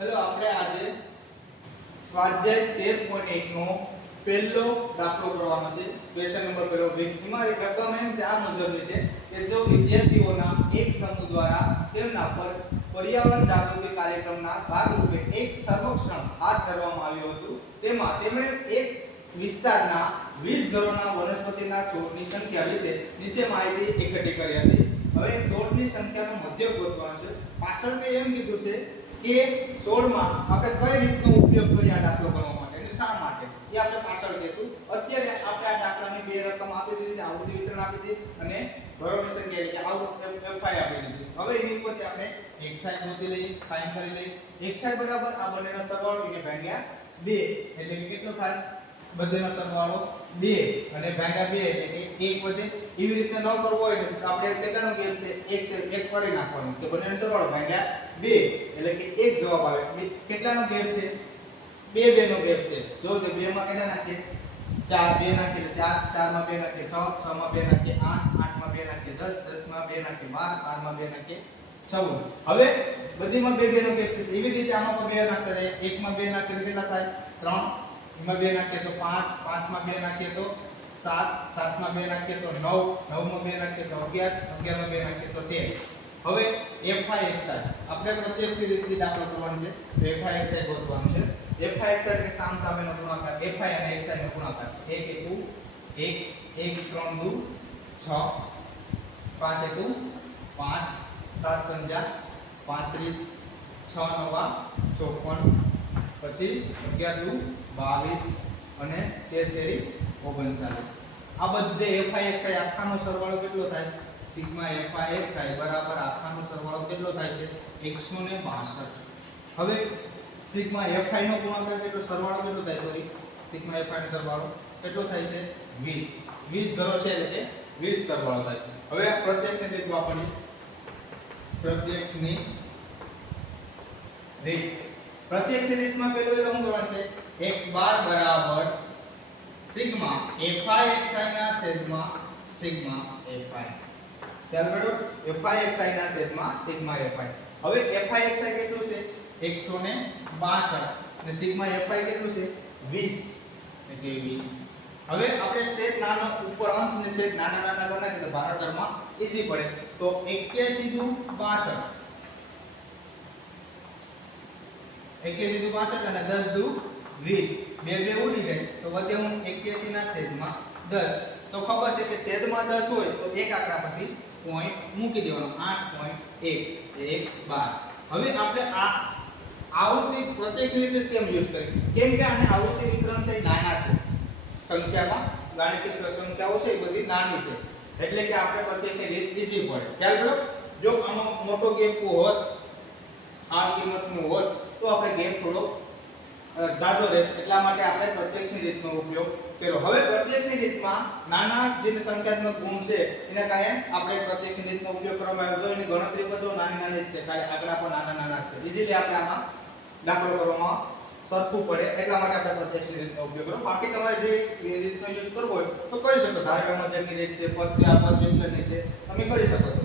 Hello આપણે આજે સ્વાધ્યાય 13.1 નો પહેલો દાખલો કરવાનો છે. ક્વેશ્ચન નંબર પહેલો એમાં રકમ એમ છે આ મુજબની છે કે જો વિદ્યાર્થીઓના એક સમૂહ દ્વારા તેમના પર પર્યાવરણ જાગૃતિ કાર્યક્રમના ભાગરૂપે એક સર્વેક્ષણ હાથ ધરવામાં આવ્યું હતું, તેમાં તેમણે એક વિસ્તારના 20 ઘરોના વનસ્પતિના છોડની સંખ્યા વિશે નીચે માહિતી એકઠી કરી હતી. હવે છોડની સંખ્યાનો મધ્યક ગોતવાનો છે. પાછળ તે એમ કીધું છે કે છોડમાં આપણે કઈ રીતનો ઉપયોગ કરીએ આ દાખલો ગણવા માટે અને શા માટે એ આપણે પાછળ કહીશું. અત્યારે આપણે આ દાખલાની બે રકમ આપી દીધી, આવૃત્તિ વિતરણ આપી દીધી અને ઘરોની સંખ્યા એટલે કે આઉટ ફાઈ આપી દીધી. હવે એની ઉપરથી આપણે xi ગોતી લઈએ, ફાઇન્ડ કરી લઈએ. xi બરાબર આ બંનેનો સરવાળો એટલે ભાગ્યા 2 એટલે કે કેટલો થાય? બંનેનો સરવાળો 2 અને ભાગ્યા 2 એટલે કે 1 વધે. એવી રીતે ન કરવો હોય તો આપણે કેટલાનો ગેપ છે? 1 છે, 1 કરી નાખવાનો તો બંનેનો સરવાળો ભાગ્યા 2 એટલે કે 1 જવાબ આવે. કેટલાનો ગેપ છે? 2 2 નો ગેપ છે. જો 2 માં કેટલા નાખીએ? 4 2 નાખીએ 4 4 માં 2 નાખીએ 6 6 માં 2 નાખીએ 8 8 માં 2 નાખીએ 10 10 માં 2 નાખીએ 12 12 માં 2 નાખીએ 14. હવે બધીમાં 2 2 નો ગેપ છે. એવી રીતે આમાં પણ 2 નાખતા રહે. 1 માં 2 નાખીએ કેટલા થાય? 3 એમાં 2 નાખીએ તો 5 5 માં 2 નાખીએ તો 7 7 માં 2 નાખીએ તો 9 9 માં 2 નાખીએ તો 11 11 માં 2 નાખીએ તો 13. હવે fi આપણે પ્રત્યક્ષ રીતે દાખલો કરવાનો છે. fi ગોતવાનું છે. fi એટલે સામસામેનો ગુણાકાર. fi અને xi નો ગુણાકાર 1 1 1 1 3 2 6 5 1 5 7 5 35 6 9 54 પછી 11 2 22 અને 13 39. આ બધે fi આખાનો સરવાળો કેટલો થાય? સિગ્મા fi બરાબર આખાનો સરવાળો કેટલો થાય છે? 162. હવે સિગ્મા fi નો ગુણાકાર કેટલો? સરવાળો કેટલો થાય? સોરી, સિગ્મા fi નો સરવાળો કેટલો થાય છે? 20 20 ઘરો છે એટલે કે 20 સરવાળો થાય. હવે આ પ્રત્યક્ષની રીત વાપરીએ. પ્રત્યક્ષની રીત. પ્રત્યક્ષની રીતમાં પહેલું શું કરવાનું છે? x બાર બરાબર સિગ્મા fi xi ના છેદમાં સિગ્મા fi. ખ્યાલ કરો? fi xi ના છેદમાં સિગ્મા fi. હવે fi xi કેટલું છે? 162 અને સિગ્મા fi કેટલું છે? 20 એટલે 20. હવે આપણે છેદ નાનો ઉપર અંશ ને છેદ નાના નાના બનાવીએ તો ભાગાકારમાં ઈઝી પડે. તો 81 દુ 62 81 દુ 62 અને 10 દુ 20 બે બે ઉડી જાય તો વધે હું 81 ના છેદમાં 10. તો ખબર છે કે છેદમાં 10 હોય તો એક આંકડા પછી પોઈન્ટ મૂકી દેવાનો. 8.1 x12. હવે આપણે આ આવૃત્તિ પ્રત્યક્ષ રીતે કેમ યુઝ કરી? કેમ કે આને આવૃત્તિ વિતરણ છે નાના છે. સંખ્યામાં ગાણિતિક સંખ્યાઓ છે એ બધી નાની છે એટલે કે આપણે પ્રત્યક્ષની રીત ઈઝી પડે. ખ્યાલ કરો? જો આમાં મોટો ગેપ હોત, આ કિંમતનું હોત તો આપણે ગેપ થોડો જાડો રહે, એટલા માટે આપણે પ્રત્યક્ષની રીતનો ઉપયોગ કર્યો. હવે પ્રત્યક્ષની રીતમાં નાના જે સંખ્યાત્મક ગુણ છે એના કારણે આપણે પ્રત્યક્ષની રીતનો ઉપયોગ કરવામાં આવ્યો. તો એની ગણતરી બધો નાની નાની છે, કારણ આંકડા પણ નાના નાના છે. ઈઝીલી આપણે આમાં દાખલો કરવામાં સરખું પડે એટલા માટે આપણે પ્રત્યક્ષની રીતનો ઉપયોગ કરો. બાકી તમારે જે રીતનો યુઝ કરવો હોય તો કરી શકો. ધારો મધ્યકની રીત છે, પદ વિશ્લેષણની છે, તમે કરી શકો છો.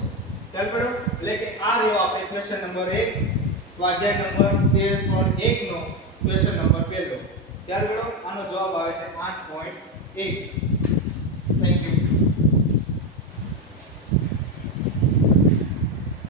ખ્યાલ પડ્યો? એટલે કે આ રહ્યો આપણે ક્વેશ્ચન નંબર 1 સ્વાધ્યાય નંબર 13.1 નો ક્વેશ્ચન નંબર પહેલો. ખ્યાલ પડ્યો? આનો જવાબ આવે છે 8.1.